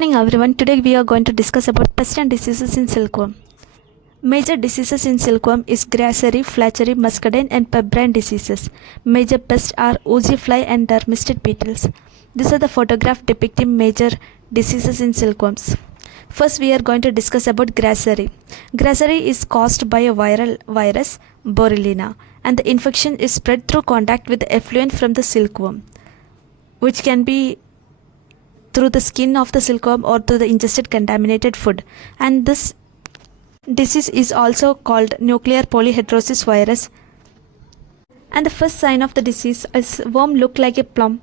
Morning everyone. Today we are going to discuss about pests and diseases in silkworm. Major diseases in silkworm is grassery, flatchery, muscadine and pebrine diseases. Major pests are oozy fly and dermestid beetles. These are the photograph depicting major diseases in silkworms. First we are going to discuss about grassery. Grassery is caused by a viral virus, Borrelia, and the infection is spread through contact with the effluent from the silkworm, which can be through the skin of the silkworm or through the ingested contaminated food. And this disease is also called nuclear polyhedrosis virus. And the first sign of the disease is worm look like a plum.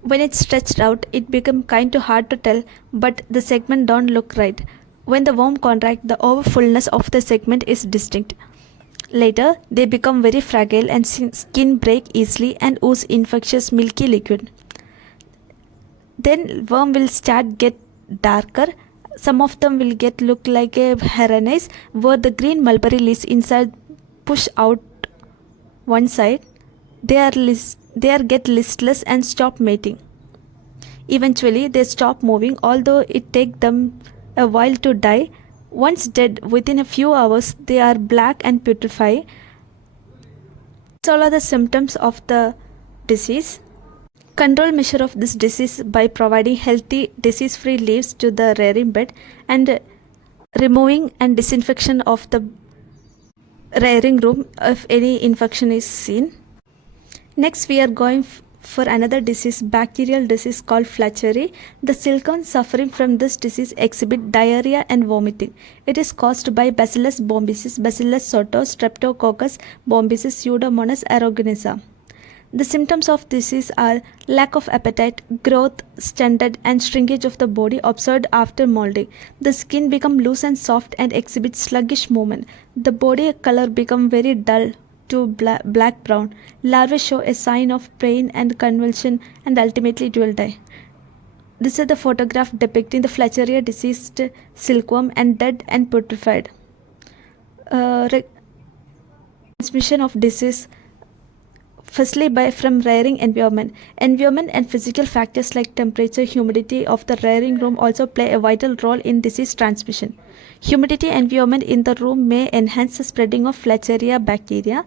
When it's stretched out, it become kind of hard to tell, but the segment don't look right. When the worm contract, the overfullness of the segment is distinct. Later, they become very fragile and skin break easily and ooze infectious milky liquid. Then worm will start get darker. Some of them will get look like a heroness, where the green mulberry leaves inside push out one side. They are get listless and stop mating. Eventually they stop moving, although it takes them a while to die. Once dead, within a few hours they are black and putrefy. These all are the symptoms of the disease. Control measure of this disease by providing healthy disease-free leaves to the rearing bed and removing and disinfection of the rearing room if any infection is seen. Next we are going for another disease, bacterial disease called flatchery. The silkworms suffering from this disease exhibit diarrhea and vomiting. It is caused by Bacillus bombycis, Bacillus sotos, Streptococcus bombycis, Pseudomonas aeruginosa. The symptoms of disease are lack of appetite, growth stunted and shrinkage of the body observed after molding. The skin become loose and soft and exhibits sluggish movement. The body color become very dull to black brown. Larvae show a sign of pain and convulsion and ultimately it will die. This is the photograph depicting the Flatcheria diseased silkworm and dead and putrefied. Transmission of disease. Firstly, from rearing environment. Environment and physical factors like temperature, humidity of the rearing room also play a vital role in disease transmission. Humidity environment in the room may enhance the spreading of Flatcheria bacteria,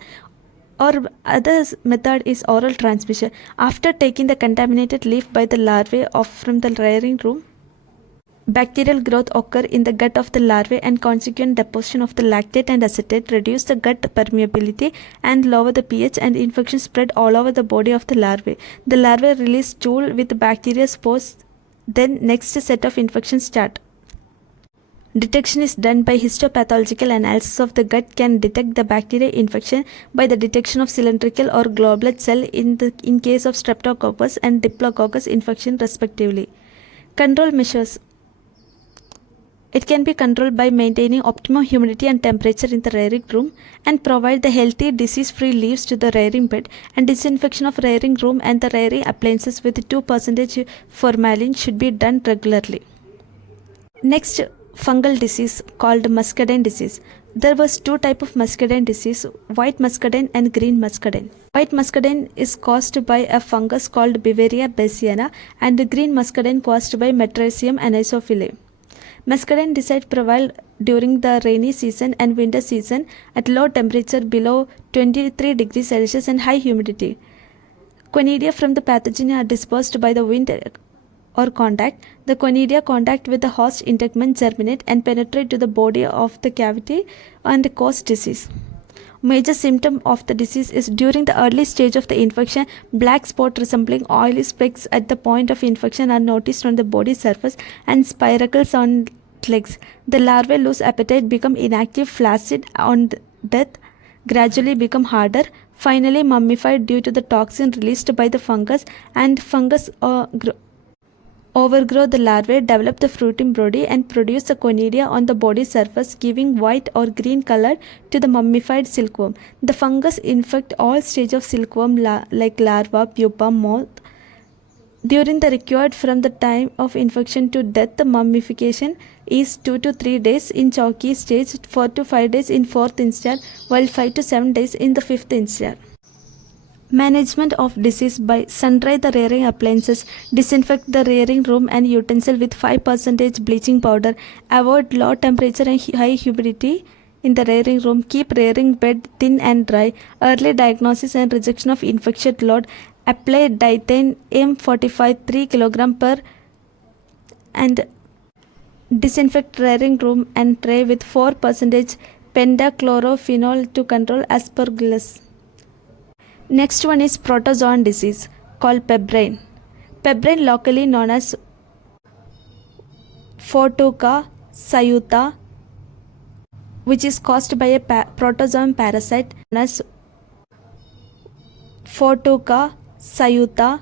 or other method is oral transmission. After taking the contaminated leaf by the larvae from the rearing room, bacterial growth occur in the gut of the larvae and consequent deposition of the lactate and acetate reduce the gut permeability and lower the pH, and infection spread all over the body of the larvae. The larvae release stool with bacteria spores. Then next set of infections start. Detection is done by histopathological analysis of the gut can detect the bacteria infection by the detection of cylindrical or globulate cell in case of Streptococcus and Diplococcus infection respectively. Control measures. It can be controlled by maintaining optimum humidity and temperature in the rearing room and provide the healthy disease-free leaves to the rearing bed, and disinfection of rearing room and the rearing appliances with 2% formalin should be done regularly. Next, fungal disease called muscadine disease. There was two types of muscadine disease, white muscadine and green muscadine. White muscadine is caused by a fungus called Beauveria bassiana and green muscadine caused by Metrasium anisophilae. Muscadine disease prevailed during the rainy season and winter season at low temperature below 23 degrees Celsius and high humidity. Conidia from the pathogen are dispersed by the wind or contact. The conidia contact with the host integument, germinate and penetrate to the body of the cavity and cause disease. Major symptom of the disease is during the early stage of the infection, black spot resembling oily specks at the point of infection are noticed on the body surface and spiracles on legs. The larvae lose appetite, become inactive, flaccid on death, gradually become harder, finally mummified due to the toxin released by the fungus, and fungus overgrow the larvae, develop the fruiting body and produce the conidia on the body surface, giving white or green color to the mummified silkworm. The fungus infect all stages of silkworm like larva, pupa, moth. During the required from the time of infection to death, the mummification is 2 to 3 days in chalky stage, 4 to 5 days in 4th instar, while 5 to 7 days in the 5th instar. Management of disease by sun-dry the rearing appliances, disinfect the rearing room and utensil with 5% bleaching powder, avoid low temperature and high humidity in the rearing room, keep rearing bed thin and dry, early diagnosis and rejection of infection load, apply diethane M45 3 kg per and disinfect rearing room and tray with 4% pentachlorophenol to control aspergillus. Next one is protozoan disease called pebrine. Pebrine, locally known as Photuca sayuta, which is caused by a protozoan parasite known as Photuca sayuta,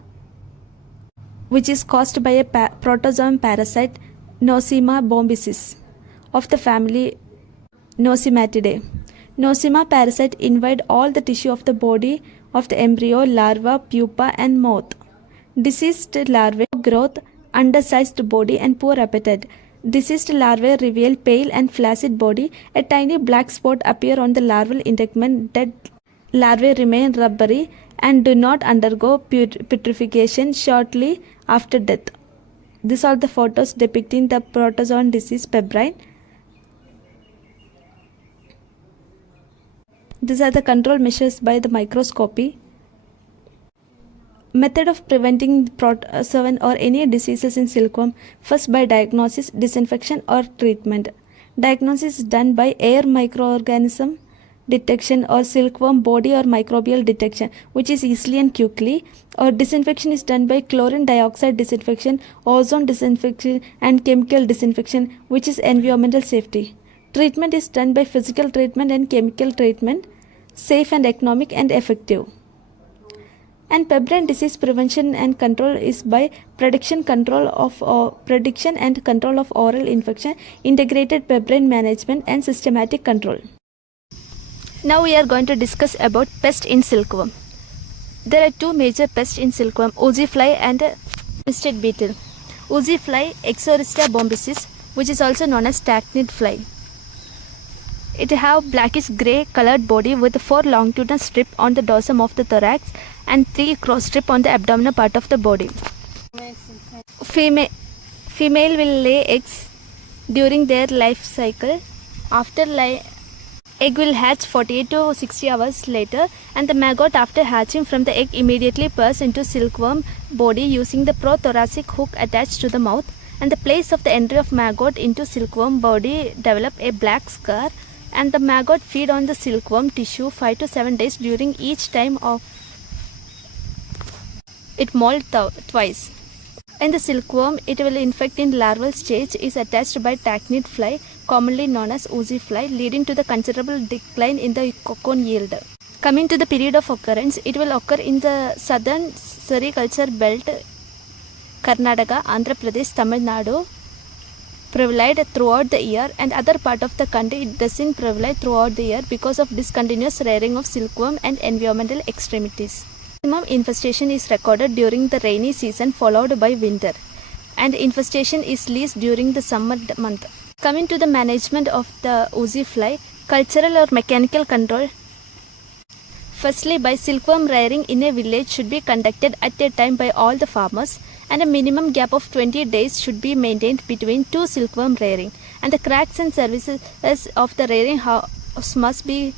which is caused by a protozoan parasite Nosema bombycis of the family Nosematidae. Nosema parasite invade all the tissue of the body of the embryo, larva, pupa and mouth. Diseased larvae growth, undersized body and poor appetite. Diseased larvae reveal pale and flaccid body. A tiny black spot appear on the larval integument. Dead larvae remain rubbery and do not undergo putrefaction shortly after death. These are the photos depicting the protozoan disease pebrine. These are the control measures by the microscopy. Method of preventing protozoan or any diseases in silkworm: first by diagnosis, disinfection or treatment. Diagnosis is done by air microorganism detection or silkworm body or microbial detection, which is easily and quickly. Or disinfection is done by chlorine dioxide disinfection, ozone disinfection and chemical disinfection, which is environmental safety. Treatment is done by physical treatment and chemical treatment, safe and economic and effective. And pebrine disease prevention and control is by prediction and control of oral infection, integrated pebrine management and systematic control. Now we are going to discuss about pest in silkworm. There are two major pests in silkworm: oozy fly and misted beetle. Oozy fly, Exorista bombycis, which is also known as stachnid fly. It have blackish grey colored body with 4 longitudinal strips on the dorsum of the thorax and 3 cross strips on the abdominal part of the body. Female will lay eggs during their life cycle. After egg will hatch 48 to 60 hours later, and the maggot after hatching from the egg immediately bursts into silkworm body using the prothoracic hook attached to the mouth, and the place of the entry of maggot into silkworm body develop a black scar, and the maggot feed on the silkworm tissue 5 to 7 days during each time of it molt twice. In the silkworm, it will infect in larval stage, is attached by stachnid fly, commonly known as oozy fly, leading to the considerable decline in the cocoon yield. Coming to the period of occurrence, it will occur in the southern sericulture belt, Karnataka, Andhra Pradesh, Tamil Nadu, prevalent throughout the year, and other part of the country it doesn't prevalent throughout the year because of discontinuous rearing of silkworm and environmental extremities. Maximum infestation is recorded during the rainy season followed by winter, and infestation is least during the summer month. Coming to the management of the oozy fly, cultural or mechanical control. Firstly, by silkworm rearing in a village should be conducted at a time by all the farmers, and a minimum gap of 20 days should be maintained between two silkworm rearing, and the cracks and services of the rearing house must be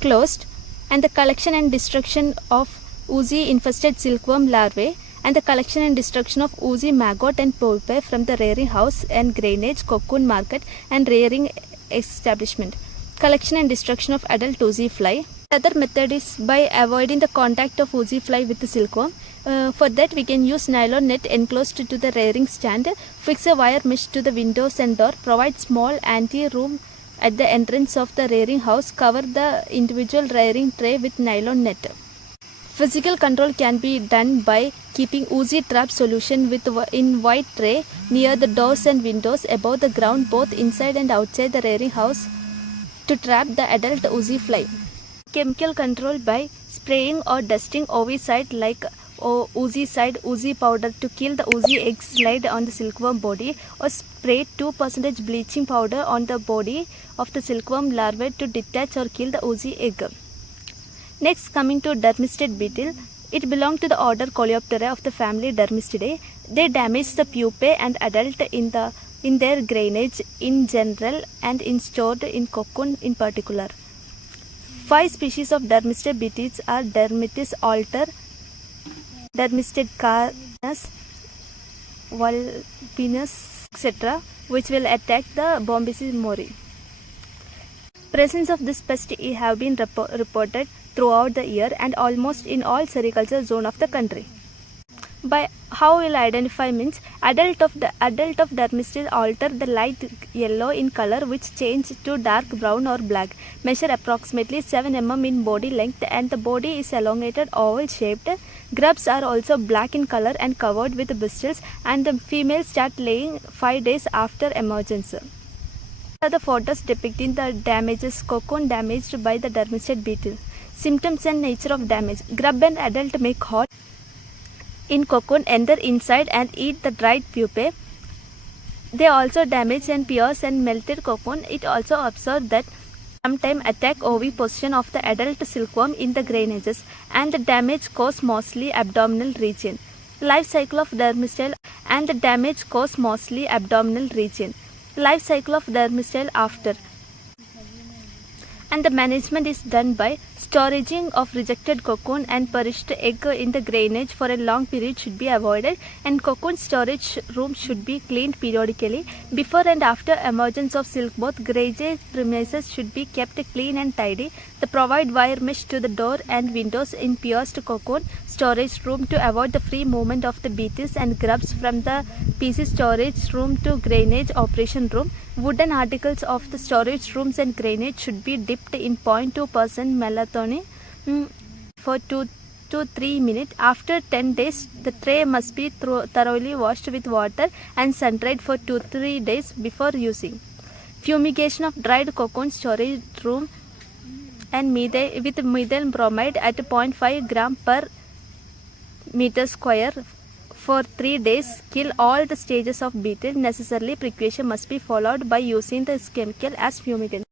closed, and the collection and destruction of oozy infested silkworm larvae, and the collection and destruction of oozy maggot and pupae from the rearing house and grainage, cocoon market and rearing establishment. Collection and destruction of adult oozy fly. The other method is by avoiding the contact of oozy fly with the silkworm. For that we can use nylon net enclosed to the rearing stand, fix a wire mesh to the windows and door, provide small ante-room at the entrance of the rearing house, cover the individual rearing tray with nylon net. Physical control can be done by keeping oozy trap solution in white tray near the doors and windows above the ground both inside and outside the rearing house to trap the adult oozy fly. Chemical control by spraying or dusting ovicide like oozicide, oozy powder to kill the oozy eggs laid on the silkworm body, or spray 2% bleaching powder on the body of the silkworm larvae to detach or kill the oozy egg. Next, coming to dermestid beetle, it belongs to the order Coleoptera of the family Dermistidae. They damage the pupae and adult in their grainage in general and in stored in cocoon in particular. 5 species of dermestid beetles are Dermitis alter, Dermestid carnus, Vulpinus, etc., which will attack the Bombyces mori. Presence of this pest have been reported throughout the year and almost in all sericulture zone of the country. By how will identify means adult of dermestid alter the light yellow in color which change to dark brown or black, measure approximately 7 mm in body length and the body is elongated oval shaped. Grubs are also black in color and covered with bristles, and the females start laying 5 days after emergence. Are the photos depicting the damages cocoon damaged by the dermestid beetle. Symptoms and nature of damage. Grub and adult may caught in cocoon, enter inside and eat the dried pupae. They also damage and pierce and melted cocoon. It also observed that sometimes attack oviposition of the adult silkworm in the grainages, and the damage cause mostly abdominal region. Life cycle of dermestid and the damage cause mostly abdominal region. Life cycle of dermestid after, and the management is done by storaging of rejected cocoon and perished egg in the grainage for a long period should be avoided, and cocoon storage room should be cleaned periodically. Before and after emergence of silk moth, grainage premises should be kept clean and tidy. The provide wire mesh to the door and windows in pierced cocoon storage room to avoid the free movement of the beetles and grubs from the PC storage room to grainage operation room. Wooden articles of the storage rooms and grainage should be dipped in 0.2% melatonin for 2 to 3 minutes. After 10 days, the tray must be thoroughly washed with water and sun-dried for 2 to 3 days before using. Fumigation of dried cocoon storage room and with methyl bromide at 0.5 gram per meter square for 3 days. Kill all the stages of beetle. Necessarily precaution must be followed by using this chemical as fumigant.